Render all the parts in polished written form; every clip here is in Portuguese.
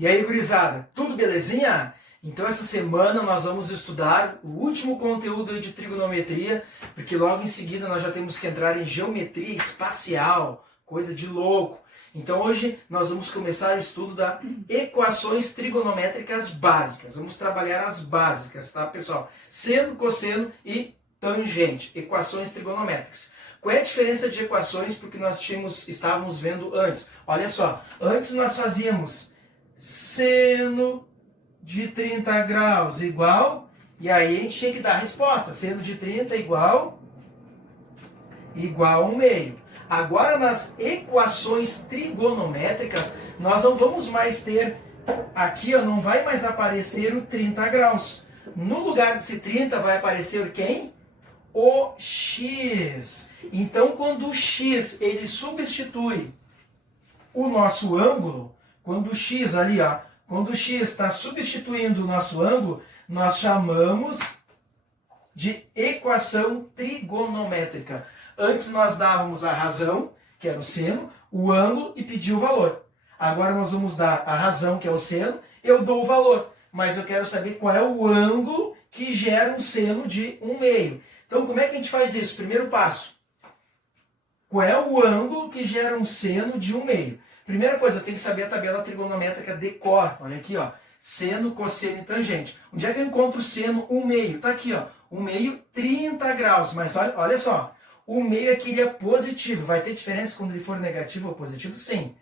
E aí, gurizada, tudo belezinha? Então essa semana nós vamos estudar o último conteúdo de trigonometria, porque logo em seguida nós já temos que entrar em geometria espacial, coisa de louco. Então hoje nós vamos começar o estudo das equações trigonométricas básicas. Vamos trabalhar as básicas, tá, pessoal? Seno, cosseno e tangente, equações trigonométricas. Qual é a diferença de equações porque nós estávamos vendo antes? Olha só, antes nós fazíamos seno de 30 graus igual, e aí a gente tinha que dar a resposta, seno de 30 igual a 1 meio. Agora nas equações trigonométricas, nós não vamos mais ter, aqui ó, não vai mais aparecer o 30 graus. No lugar desse 30 vai aparecer quem? O x. Então quando o x ele substitui o nosso ângulo, quando o x ali, ó, quando o x está substituindo o nosso ângulo, nós chamamos de equação trigonométrica. Antes nós dávamos a razão, que era o seno, o ângulo e pedir o valor. Agora nós vamos dar a razão, que é o seno, eu dou o valor. Mas eu quero saber qual é o ângulo que gera um seno de 1 meio. Então como é que a gente faz isso? Primeiro passo. Qual é o ângulo que gera um seno de 1 meio? Primeira coisa, eu tenho que saber a tabela trigonométrica de cor. Olha aqui, ó. Seno, cosseno e tangente. Onde é que eu encontro o seno 1 meio? Está aqui, ó. 1 meio, 30 graus. Mas olha só. O meio aqui ele é positivo. Vai ter diferença quando ele for negativo ou positivo? Sim.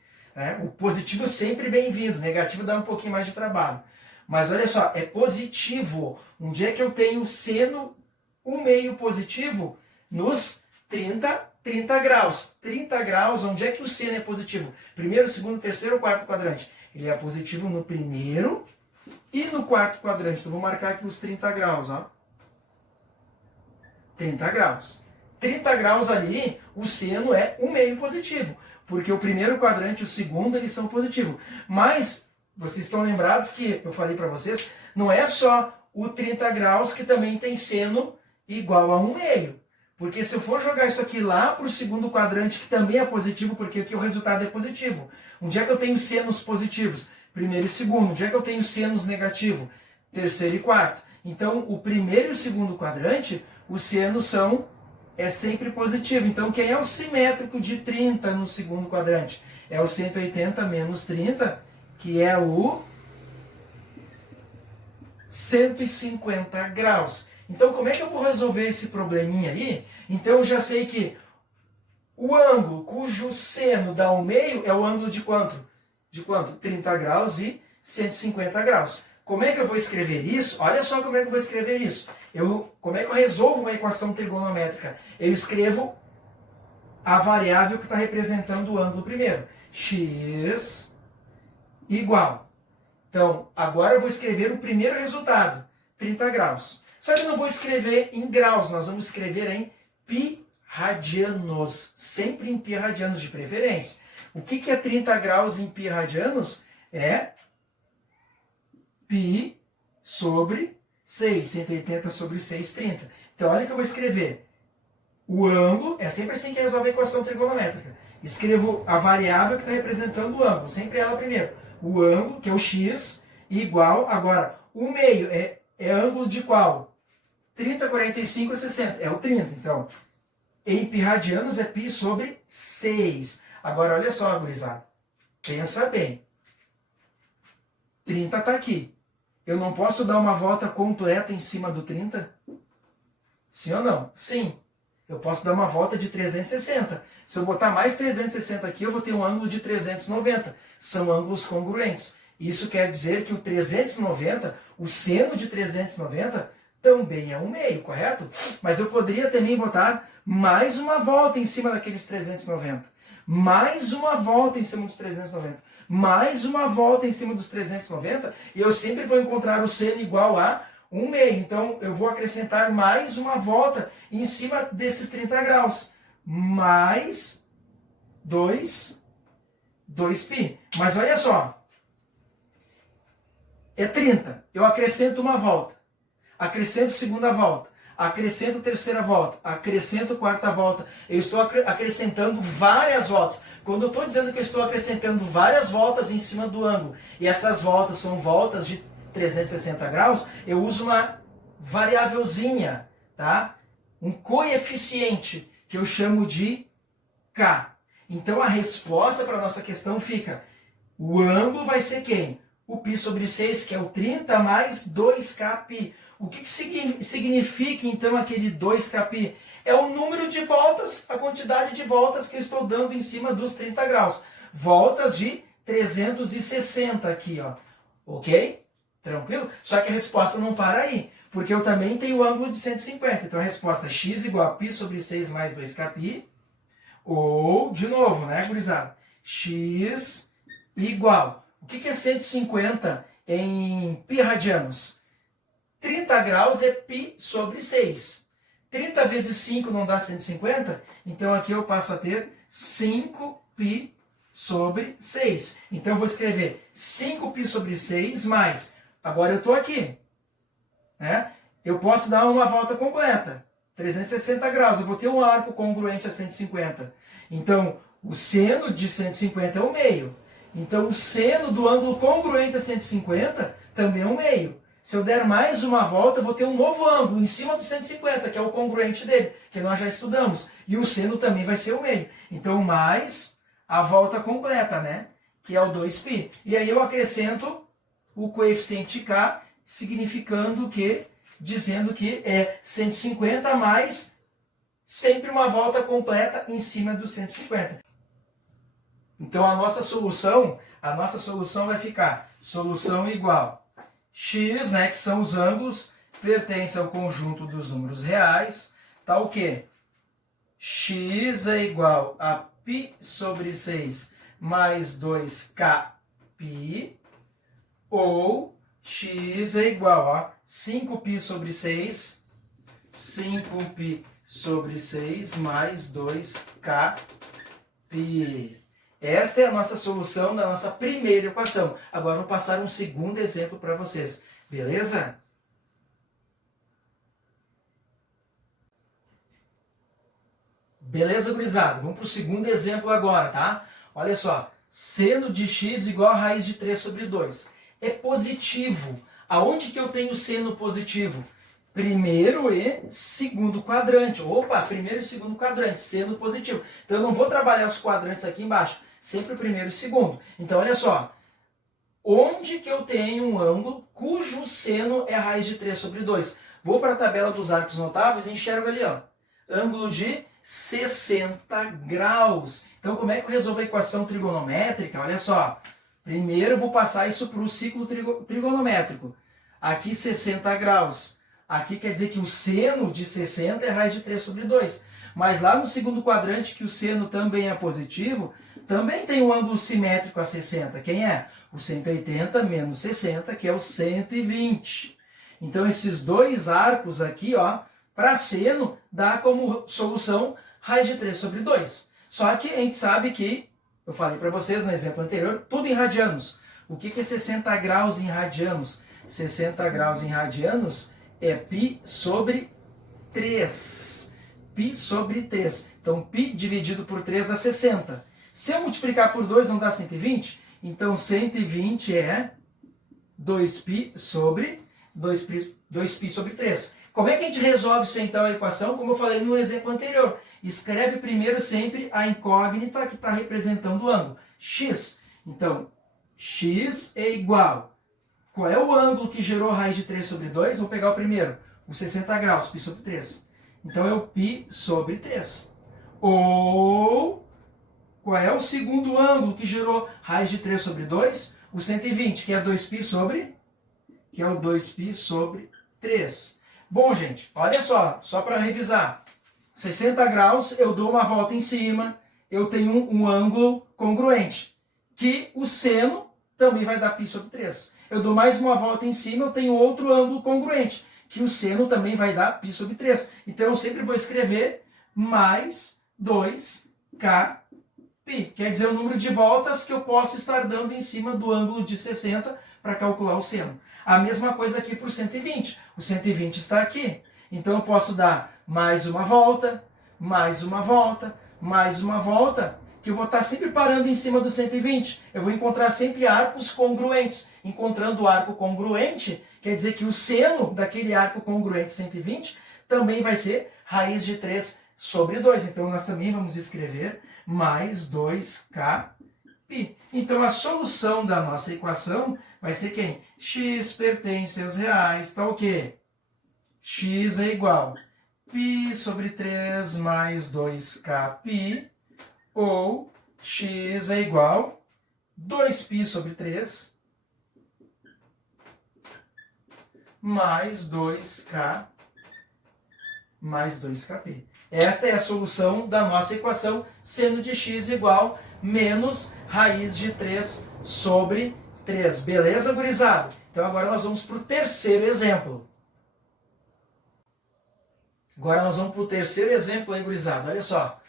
O positivo sempre bem-vindo. Negativo dá um pouquinho mais de trabalho. Mas olha só, é positivo. Onde é que eu tenho seno 1 meio positivo? Nos 30 graus. 30 graus, onde é que o seno é positivo? Primeiro, segundo, terceiro ou quarto quadrante? Ele é positivo no primeiro e no quarto quadrante. Então, vou marcar aqui os 30 graus. Ó. 30 graus. 30 graus ali, o seno é 1 meio positivo. Porque o primeiro quadrante e o segundo, eles são positivos. Mas, vocês estão lembrados que eu falei para vocês, não é só o 30 graus que também tem seno igual a 1 meio. Porque se eu for jogar isso aqui lá para o segundo quadrante, que também é positivo, porque aqui o resultado é positivo. Onde é que eu tenho senos positivos? Primeiro e segundo. Onde é que eu tenho senos negativos? Terceiro e quarto. Então, o primeiro e o segundo quadrante, os senos é sempre positivo. Então, quem é o simétrico de 30 no segundo quadrante? É o 180 menos 30, que é o 150 graus. Então, como é que eu vou resolver esse probleminha aí? Então, eu já sei que o ângulo cujo seno dá 1 meio é o ângulo de quanto? De quanto? 30 graus e 150 graus. Como é que eu vou escrever isso? Olha só como é que eu vou escrever isso. Como é que eu resolvo uma equação trigonométrica? Eu escrevo a variável que está representando o ângulo primeiro. X igual. Então, agora eu vou escrever o primeiro resultado, 30 graus. Só que eu não vou escrever em graus, nós vamos escrever em pi radianos. Sempre em pi radianos de preferência. O que é 30 graus em pi radianos? É pi sobre 6, 180 sobre 6, 30. Então, olha que eu vou escrever. O ângulo, é sempre assim que resolve a equação trigonométrica. Escrevo a variável que está representando o ângulo, sempre ela primeiro. O ângulo, que é o x, igual, agora, o meio é ângulo de qual? 30, 45 e 60. É o 30, então. Em pi radianos é pi sobre 6. Agora, olha só, gurizada. Pensa bem. 30 está aqui. Eu não posso dar uma volta completa em cima do 30? Sim ou não? Sim. Eu posso dar uma volta de 360. Se eu botar mais 360 aqui, eu vou ter um ângulo de 390. São ângulos congruentes. Isso quer dizer que o 390, o seno de 390, também é 1 meio, correto? Mas eu poderia também botar mais uma volta em cima daqueles 390. Mais uma volta em cima dos 390. Mais uma volta em cima dos 390. E eu sempre vou encontrar o seno igual a 1 meio. Então, eu vou acrescentar mais uma volta em cima desses 30 graus. Mais 2π. Mas olha só. É 30. Eu acrescento uma volta. Acrescento segunda volta. acrescento terceira volta, acrescento quarta volta. Eu estou acrescentando várias voltas. Quando eu estou dizendo que eu estou acrescentando várias voltas em cima do ângulo, e essas voltas são voltas de 360 graus, eu uso uma variávelzinha, tá? Um coeficiente, que eu chamo de K. Então a resposta para a nossa questão fica, o ângulo vai ser quem? O π sobre 6, que é o 30 mais 2kπ. O que significa então aquele 2kπ? É o número de voltas, a quantidade de voltas que eu estou dando em cima dos 30 graus. Voltas de 360 aqui, ó. Ok? Tranquilo? Só que a resposta não para aí, porque eu também tenho o ângulo de 150. Então a resposta é x igual a π sobre 6 mais 2kπ. Ou, de novo, né, gurizada? X igual. O que é 150 em π radianos? 30 graus é π sobre 6. 30 vezes 5 não dá 150? Então aqui eu passo a ter 5π sobre 6. Então eu vou escrever 5π sobre 6 mais... Agora eu estou aqui. Né? Eu posso dar uma volta completa. 360 graus. Eu vou ter um arco congruente a 150. Então, o seno de 150 é o meio. Então, o seno do ângulo congruente a 150 também é um meio. Se eu der mais uma volta, eu vou ter um novo ângulo em cima do 150, que é o congruente dele, que nós já estudamos. E o seno também vai ser o meio. Então, mais a volta completa, né? Que é o 2π. E aí eu acrescento o coeficiente K, significando que, dizendo que é 150 mais sempre uma volta completa em cima do 150. Então a nossa solução vai ficar solução igual x, né, que são os ângulos, pertence ao conjunto dos números reais, tá o quê? X é igual a π sobre 6 mais 2kπ, ou x é igual a 5π sobre 6, 5π sobre 6 mais 2kπ. Esta é a nossa solução da nossa primeira equação. Agora eu vou passar um segundo exemplo para vocês. Beleza? Beleza, gurizada? Vamos para o segundo exemplo agora, tá? Olha só. Seno de x igual a raiz de 3 sobre 2. É positivo. Aonde que eu tenho seno positivo? Primeiro e segundo quadrante. Opa, primeiro e segundo quadrante, seno positivo. Então eu não vou trabalhar os quadrantes aqui embaixo, sempre o primeiro e segundo. Então olha só, onde que eu tenho um ângulo cujo seno é a raiz de 3 sobre 2? Vou para a tabela dos arcos notáveis e enxergo ali, ó, ângulo de 60 graus. Então como é que eu resolvo a equação trigonométrica? Olha só, primeiro eu vou passar isso para o ciclo trigonométrico. Aqui 60 graus. Aqui quer dizer que o seno de 60 é raiz de 3 sobre 2. Mas lá no segundo quadrante, que o seno também é positivo, também tem um ângulo simétrico a 60. Quem é? O 180 menos 60, que é o 120. Então esses dois arcos aqui, ó, para seno, dá como solução raiz de 3 sobre 2. Só que a gente sabe que, eu falei para vocês no exemplo anterior, tudo em radianos. O que é 60 graus em radianos? 60 graus em radianos é π sobre 3. Π sobre 3. Então, π dividido por 3 dá 60. Se eu multiplicar por 2, não dá 120? Então, 120 é 2π sobre 3. Como é que a gente resolve isso, então, a equação? Como eu falei no exemplo anterior. Escreve primeiro sempre a incógnita que está representando o ângulo. X. Então, x é igual. Qual é o ângulo que gerou raiz de 3 sobre 2? Vou pegar o primeiro, o 60 graus, π sobre 3. Então é o π sobre 3. Ou, qual é o segundo ângulo que gerou raiz de 3 sobre 2? O 120, que é 2π sobre, que é o 2π sobre 3. Bom, gente, olha só para revisar. 60 graus, eu dou uma volta em cima, eu tenho um ângulo congruente, que o seno também vai dar π sobre 3. Eu dou mais uma volta em cima, eu tenho outro ângulo congruente, que o seno também vai dar π sobre 3. Então eu sempre vou escrever mais 2kπ. Quer dizer, o número de voltas que eu posso estar dando em cima do ângulo de 60 para calcular o seno. A mesma coisa aqui para o 120. O 120 está aqui. Então eu posso dar mais uma volta, mais uma volta, mais uma volta, que eu vou estar sempre parando em cima do 120. Eu vou encontrar sempre arcos congruentes. Encontrando o arco congruente, quer dizer que o seno daquele arco congruente 120 também vai ser raiz de 3 sobre 2. Então nós também vamos escrever mais 2k π. Então a solução da nossa equação vai ser quem? X pertence aos reais, tá o quê? X é igual a π sobre 3 mais 2k π, ou x é igual a 2π sobre 3 mais 2k π. Esta é a solução da nossa equação, seno de x igual menos raiz de 3 sobre 3. Beleza, gurizada? Então agora nós vamos para o terceiro exemplo. Agora nós vamos para o terceiro exemplo aí, gurizada. Olha só.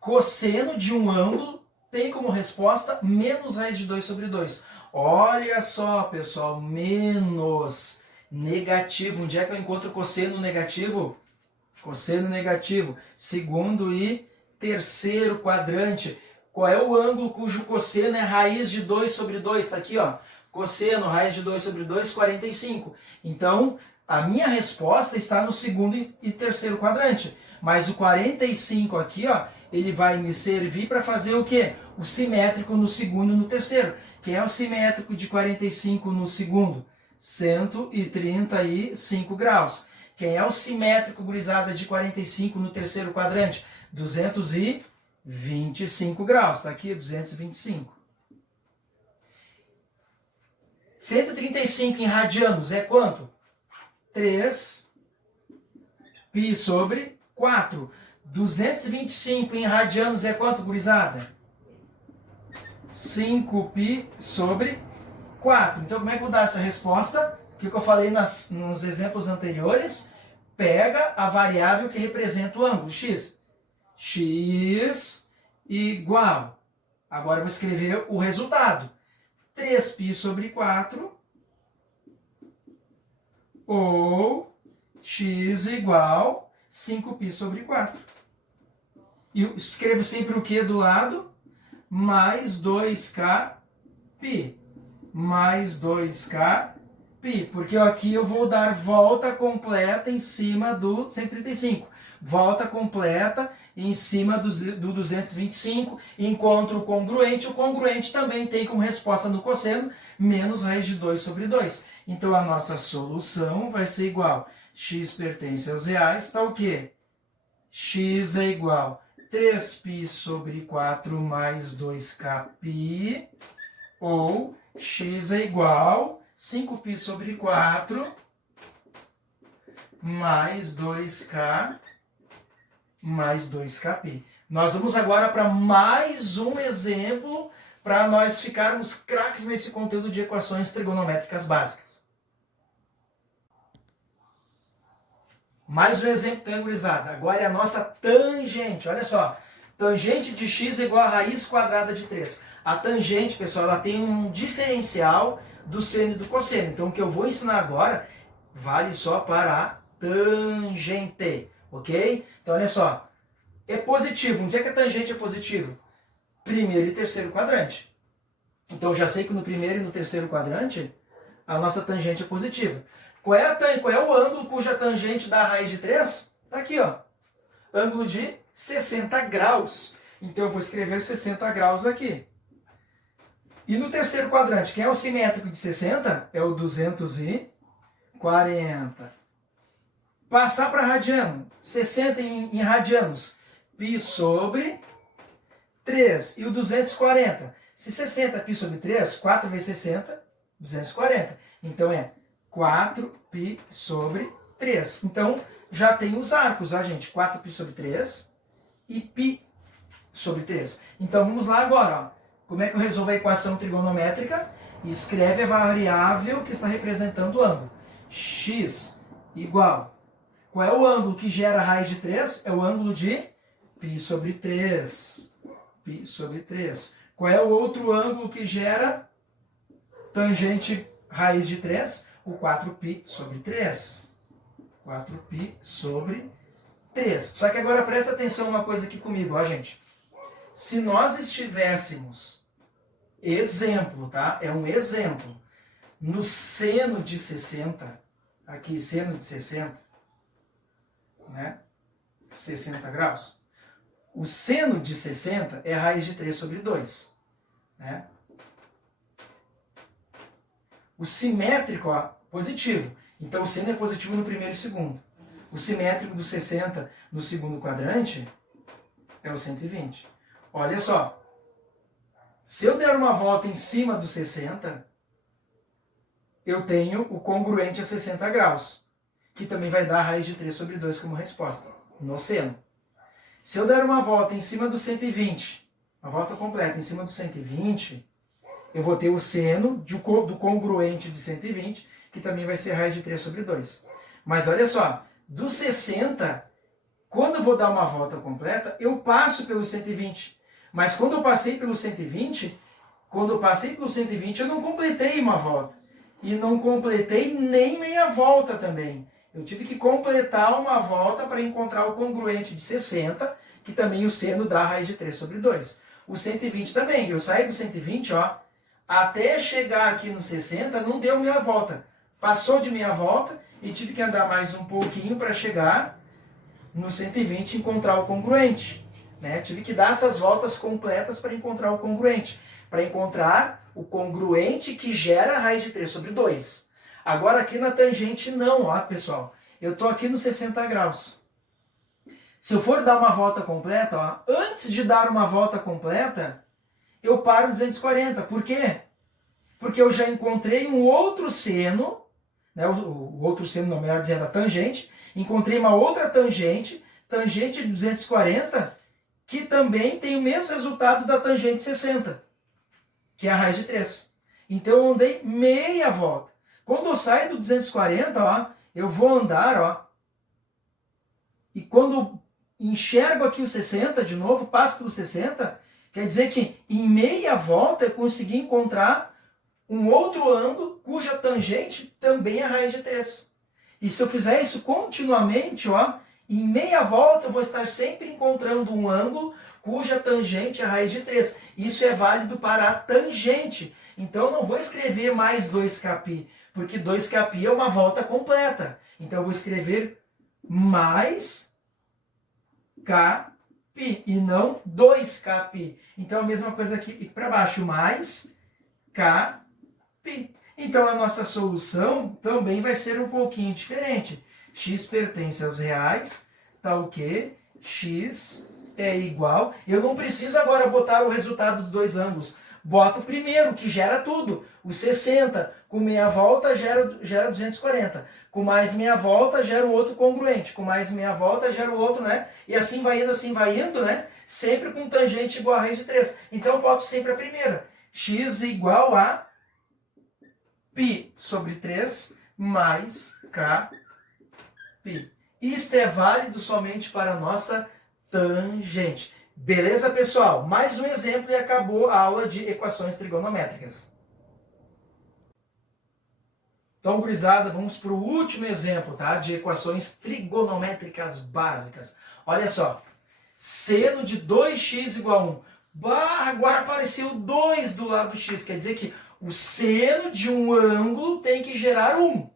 Cosseno de um ângulo tem como resposta menos raiz de 2 sobre 2. Olha só, pessoal, menos negativo. Onde é que eu encontro cosseno negativo? Cosseno negativo, segundo e terceiro quadrante. Qual é o ângulo cujo cosseno é raiz de 2 sobre 2? Está aqui, ó. Cosseno, raiz de 2 sobre 2, 45. Então, a minha resposta está no segundo e terceiro quadrante. Mas o 45 aqui, ó, ele vai me servir para fazer o quê? O simétrico no segundo e no terceiro. Quem é o simétrico de 45 no segundo? 135 graus. Quem é o simétrico, gurizada, de 45 no terceiro quadrante? 225 graus. Está aqui, 225. 135 em radianos é quanto? 3 π sobre 4. 225 em radianos é quanto, gurizada? 5 π sobre 4. Então, como é que eu vou dar essa resposta? O que eu falei nos exemplos anteriores? Pega a variável que representa o ângulo, x. X igual. Agora eu vou escrever o resultado. 3π sobre 4 ou x igual 5π sobre 4. E eu escrevo sempre o que do lado? Mais 2k π. Mais 2k π. Porque aqui eu vou dar volta completa em cima do 135. Volta completa em cima do 225. Encontro o congruente. O congruente também tem como resposta no cosseno menos raiz de 2 sobre 2. Então a nossa solução vai ser igual. X pertence aos reais. Está o quê? X é igual a 3π sobre 4 mais 2k π, ou x é igual a 5π sobre 4 mais 2k π. Nós vamos agora para mais um exemplo para nós ficarmos craques nesse conteúdo de equações trigonométricas básicas. Mais um exemplo, então, gurizada. Agora é a nossa tangente. Olha só. Tangente de x é igual a raiz quadrada de 3. A tangente, pessoal, ela tem um diferencial do seno e do cosseno. Então, o que eu vou ensinar agora vale só para a tangente. Ok? Então, olha só. É positivo. Onde é que a tangente é positivo? Primeiro e terceiro quadrante. Então, eu já sei que no primeiro e no terceiro quadrante, a nossa tangente é positiva. Qual é o ângulo cuja tangente dá a raiz de 3? Está aqui, ó. Ângulo de 60 graus. Então eu vou escrever 60 graus aqui. E no terceiro quadrante, quem é o simétrico de 60? É o 240. Passar para radiano. 60 em radianos. Π sobre 3. E o 240? Se 60 é π sobre 3, 4 vezes 60, 240. Então é 4π sobre 3. Então, já tem os arcos, ó, gente. 4π sobre 3 e π sobre 3. Então, vamos lá agora. Ó. Como é que eu resolvo a equação trigonométrica? Escreve a variável que está representando o ângulo. X igual. Qual é o ângulo que gera a raiz de 3? É o ângulo de π sobre 3. Π sobre 3. Qual é o outro ângulo que gera tangente raiz de 3? O 4π sobre 3. 4π sobre 3. Só que agora presta atenção uma coisa aqui comigo, ó, gente. Se nós estivéssemos, exemplo, tá? É um exemplo, no seno de 60, aqui seno de 60, né? 60 graus. O seno de 60 é a raiz de 3 sobre 2, né? O simétrico, ó, positivo. Então o seno é positivo no primeiro e segundo. O simétrico do 60 no segundo quadrante é o 120. Olha só. Se eu der uma volta em cima do 60, eu tenho o congruente a 60 graus, que também vai dar a raiz de 3 sobre 2 como resposta, no seno. Se eu der uma volta em cima do 120, uma volta completa em cima do 120, eu vou ter o seno do congruente de 120, que também vai ser a raiz de 3 sobre 2. Mas olha só, do 60, quando eu vou dar uma volta completa, eu passo pelo 120. Mas quando eu passei pelo 120, eu não completei uma volta. E não completei nem meia volta também. Eu tive que completar uma volta para encontrar o congruente de 60, que também o seno dá a raiz de 3 sobre 2. O 120 também. Eu saí do 120, ó, até chegar aqui no 60, não deu meia volta. Passou de meia volta e tive que andar mais um pouquinho para chegar no 120 e encontrar o congruente. Né? Tive que dar essas voltas completas para encontrar o congruente. Para encontrar o congruente que gera a raiz de 3 sobre 2. Agora aqui na tangente não, ó, pessoal. Eu estou aqui no 60 graus. Se eu for dar uma volta completa, ó, antes de dar uma volta completa, eu paro 240. Por quê? Porque eu já encontrei um outro seno, né, o outro seno, não, melhor dizendo, a tangente. Encontrei uma outra tangente de 240, que também tem o mesmo resultado da tangente 60, que é a raiz de 3. Então eu andei meia volta. Quando eu saio do 240, ó, eu vou andar, ó, e quando enxergo aqui o 60 de novo, passo pelo 60, quer dizer que em meia volta eu consegui encontrar um outro ângulo cuja tangente também é a raiz de 3. E se eu fizer isso continuamente, ó, em meia volta eu vou estar sempre encontrando um ângulo cuja tangente é a raiz de 3. Isso é válido para a tangente. Então eu não vou escrever mais 2kπ, porque 2kπ é uma volta completa. Então eu vou escrever mais kπ e não 2kπ. Então a mesma coisa aqui para baixo, mais kπ. Então a nossa solução também vai ser um pouquinho diferente. X pertence aos reais, tá o quê? X é igual... Eu não preciso agora botar o resultado dos dois ângulos. Boto o primeiro, que gera tudo. O 60, com meia volta, gera 240. Com mais meia volta, gera o outro congruente. Com mais meia volta, gera o outro, né? E assim vai indo, né? Sempre com tangente igual a raiz de 3. Então eu boto sempre a primeira. X igual a π sobre 3 mais kπ. Isto é válido somente para a nossa tangente. Beleza, pessoal? Mais um exemplo e acabou a aula de equações trigonométricas. Então, gurizada, vamos para o último exemplo, tá? De equações trigonométricas básicas. Olha só. Seno de 2x igual a 1. Bah, agora apareceu 2 do lado do x. Quer dizer que o seno de um ângulo tem que gerar 1.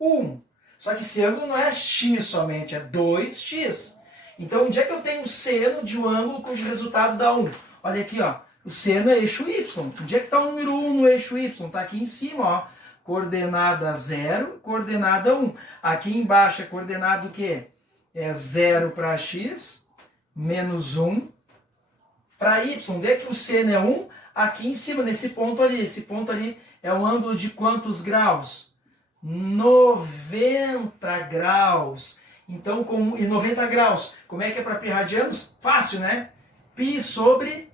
1. Só que esse ângulo não é x somente, é 2x. Então, onde é que eu tenho o seno de um ângulo cujo resultado dá 1? Olha aqui, ó. O seno é eixo y. Onde é que está o número 1 no eixo y? Está aqui em cima, ó. Coordenada 0, coordenada 1. Aqui embaixo é coordenada o quê? É 0 para x, menos 1 para y. Onde é que o seno é 1? Aqui em cima, nesse ponto ali. Esse ponto ali é um ângulo de quantos graus? 90 graus. Então, e 90 graus, como é que é para π radianos? Fácil, né? Π sobre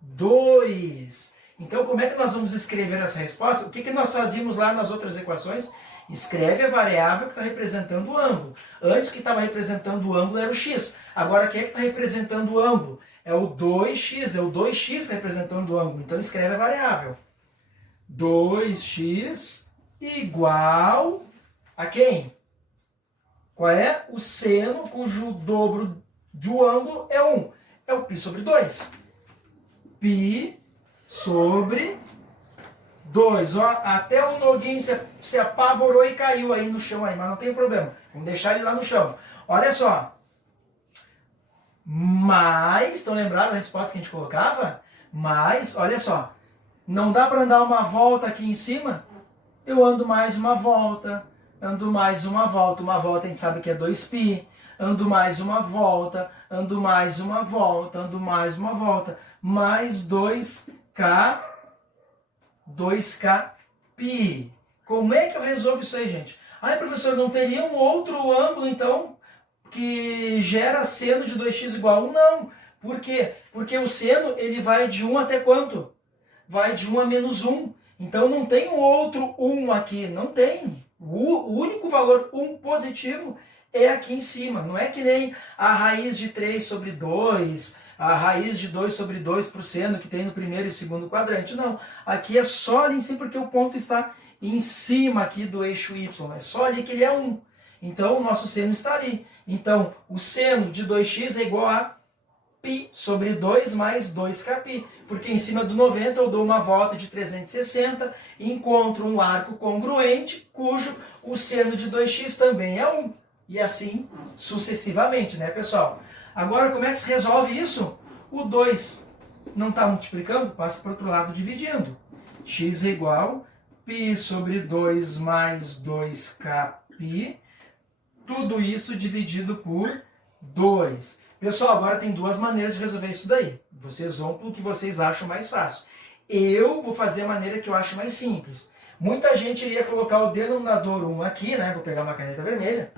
2. Então, como é que nós vamos escrever essa resposta? O que nós fazíamos lá nas outras equações? Escreve a variável que está representando o ângulo. Antes, o que estava representando o ângulo era o x. Agora, quem é que está representando o ângulo? É o 2x, é o 2x representando o ângulo. Então, escreve a variável. 2x igual a quem? Qual é o seno cujo dobro do ângulo é 1? É o π sobre 2. Π sobre 2. Ó, até o Noguinho se apavorou e caiu aí no chão, aí, mas não tem problema. Vamos deixar ele lá no chão. Olha só. Mais, estão lembrados da resposta que a gente colocava? Mais, olha só. Não dá para andar uma volta aqui em cima? Eu ando mais uma volta, ando mais uma volta. Uma volta a gente sabe que é 2π. Ando mais uma volta, ando mais uma volta, ando mais uma volta. Mais 2k π. Como é que eu resolvo isso aí, gente? Ai, professor, não teria um outro ângulo, então, que gera seno de 2x igual a 1? Não. Por quê? Porque o seno, ele vai de 1 até quanto? Vai de 1 a menos 1. Então, não tem um outro 1 aqui. Não tem. O único valor 1 positivo é aqui em cima. Não é que nem a raiz de 3 sobre 2, a raiz de 2 sobre 2 para o seno que tem no primeiro e segundo quadrante. Não. Aqui é só ali em cima, porque o ponto está em cima aqui do eixo y. É só ali que ele é 1. Então, o nosso seno está ali. Então, o seno de 2x é igual a π sobre 2 mais 2kπ. Porque em cima do 90 eu dou uma volta de 360 e encontro um arco congruente, cujo o seno de 2x também é 1. E assim sucessivamente, né, pessoal? Agora, como é que se resolve isso? O 2 não está multiplicando, passa para o outro lado dividindo. X é igual a π sobre 2 mais 2kπ. Tudo isso dividido por 2. Pessoal, agora tem duas maneiras de resolver isso daí. Vocês vão para o que vocês acham mais fácil. Eu vou fazer a maneira que eu acho mais simples. Muita gente iria colocar o denominador 1 aqui, né? Vou pegar uma caneta vermelha,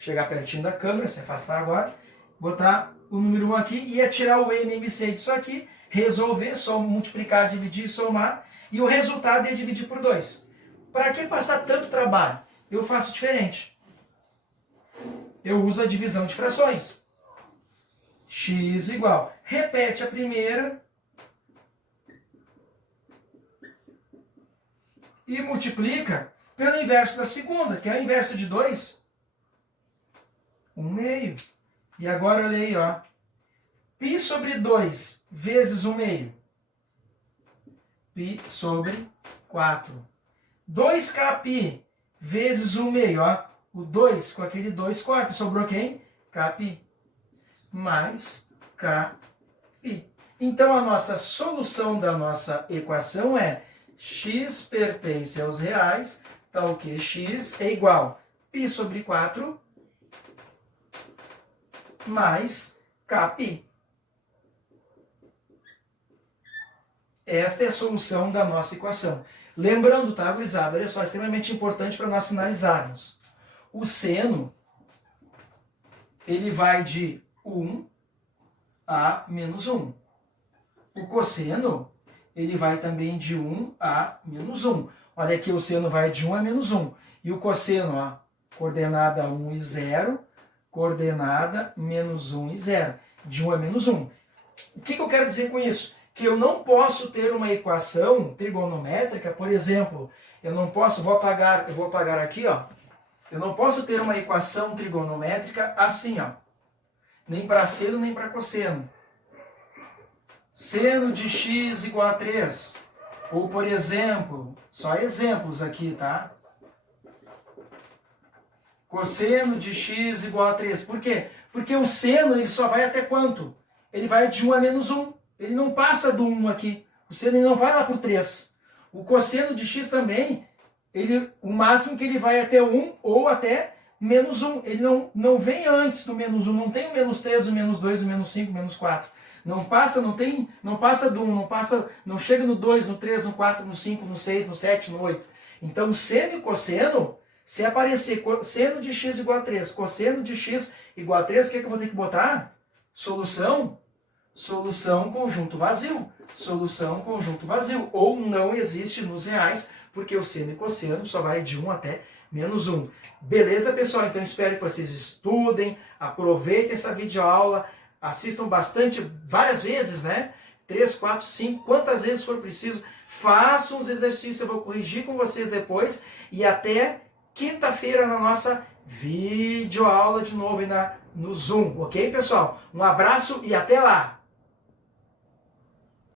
chegar pertinho da câmera, se afastar agora, botar o número 1 aqui e ia tirar o NMC disso aqui, resolver, só multiplicar, dividir e somar, e o resultado ia dividir por 2. Para que passar tanto trabalho? Eu faço diferente. Eu uso a divisão de frações. X igual. Repete a primeira e multiplica pelo inverso da segunda, que é o inverso de 2. 1/2. E agora olha aí, ó. π sobre 2 vezes 1/2. π sobre 4. 2kπ vezes 1/2, ó. O 2 com aquele 2 quartos. Sobrou quem? kπ. Mais kπ. Então, a nossa solução da nossa equação é x pertence aos reais, tal que x é igual a π sobre 4 mais kπ. Esta é a solução da nossa equação. Lembrando, tá, gurizada? Olha só, é extremamente importante para nós finalizarmos. O seno, ele vai de 1 a menos 1. O cosseno, ele vai também de 1 a menos 1. Olha aqui, o seno vai de 1 a menos 1. E o cosseno, ó, coordenada 1 e 0, coordenada menos 1 e 0. De 1 a menos 1. O que eu quero dizer com isso? Que eu não posso ter uma equação trigonométrica, por exemplo, eu não posso, eu vou apagar aqui, ó. Eu não posso ter uma equação trigonométrica assim, ó. Nem para seno, nem para cosseno. Seno de x igual a 3. Ou, por exemplo, só exemplos aqui, tá? Cosseno de x igual a 3. Por quê? Porque o seno, ele só vai até quanto? Ele vai de 1 a menos 1. Ele não passa do 1 aqui. O seno ele não vai lá para o 3. O cosseno de x também, o máximo que ele vai até 1 ou até menos 1. Ele não vem antes do menos 1. Não tem o menos 3, o menos 2, o menos 5, o menos 4. Não passa do 1, não chega no 2, no 3, no 4, no 5, no 6, no 7, no 8. Então, seno e cosseno, se aparecer seno de x igual a 3, cosseno de x igual a 3, o que eu vou ter que botar? Solução conjunto vazio. Solução conjunto vazio. Ou não existe nos reais, porque o seno e cosseno só vai de 1 até menos 1. Beleza, pessoal? Então espero que vocês estudem, aproveitem essa videoaula, assistam bastante, várias vezes, né? 3, 4, 5, quantas vezes for preciso. Façam os exercícios, eu vou corrigir com vocês depois. E até quinta-feira na nossa videoaula de novo no Zoom, ok, pessoal? Um abraço e até lá!